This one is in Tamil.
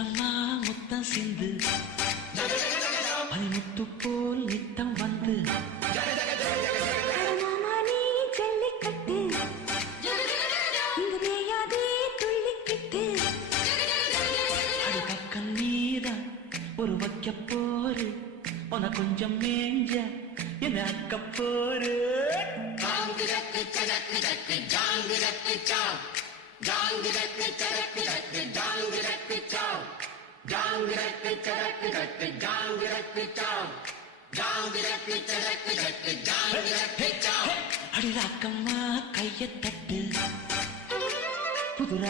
முத்தம்மா முத்தம் சிந்து பனிமுத்து போல் நித்தம் வந்து மாமானி ஜல்லிக்கட்டு இங்கு மேயாதே துள்ளிக்கிட்டு அடி பக்கம் நீதான் ஒரு வைக்க போரு உன கொஞ்சம் மேஞ்ச என்ன அக்க போரு அடி ராக்கம்மா கைய தட்டு புதுரா